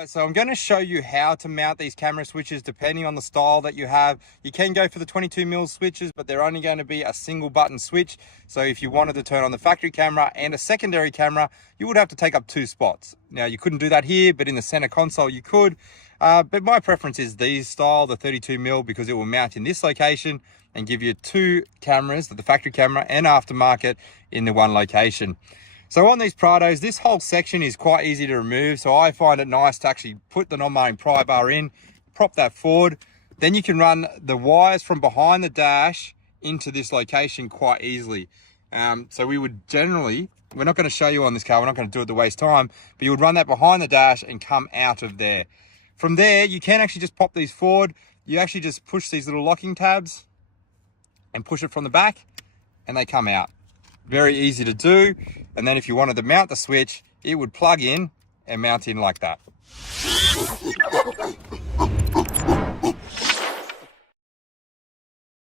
Guys, so I'm going to show you how to mount these camera switches depending on the style that you have. You can go for the 22mm switches, but they're only going to be a single button switch. So if you wanted to turn on the factory camera and a secondary camera, you would have to take up 2 spots. Now you couldn't do that here, but in the center console you could. But my preference is these style, the 32mm, because it will mount in this location and give you 2 cameras, the factory camera and aftermarket, in the one location. So on these Prados, this whole section is quite easy to remove. So I find it nice to actually put the non-mounting pry bar in, prop that forward. Then you can run the wires from behind the dash into this location quite easily. So we would generally, we're not going to show you on this car, we're not going to do it to waste time, but you would run that behind the dash and come out of there. From there, you can actually just pop these forward. You actually just push these little locking tabs and push it from the back and they come out. Very easy to do. And then if you wanted to mount the switch, it would plug in and mount in like that.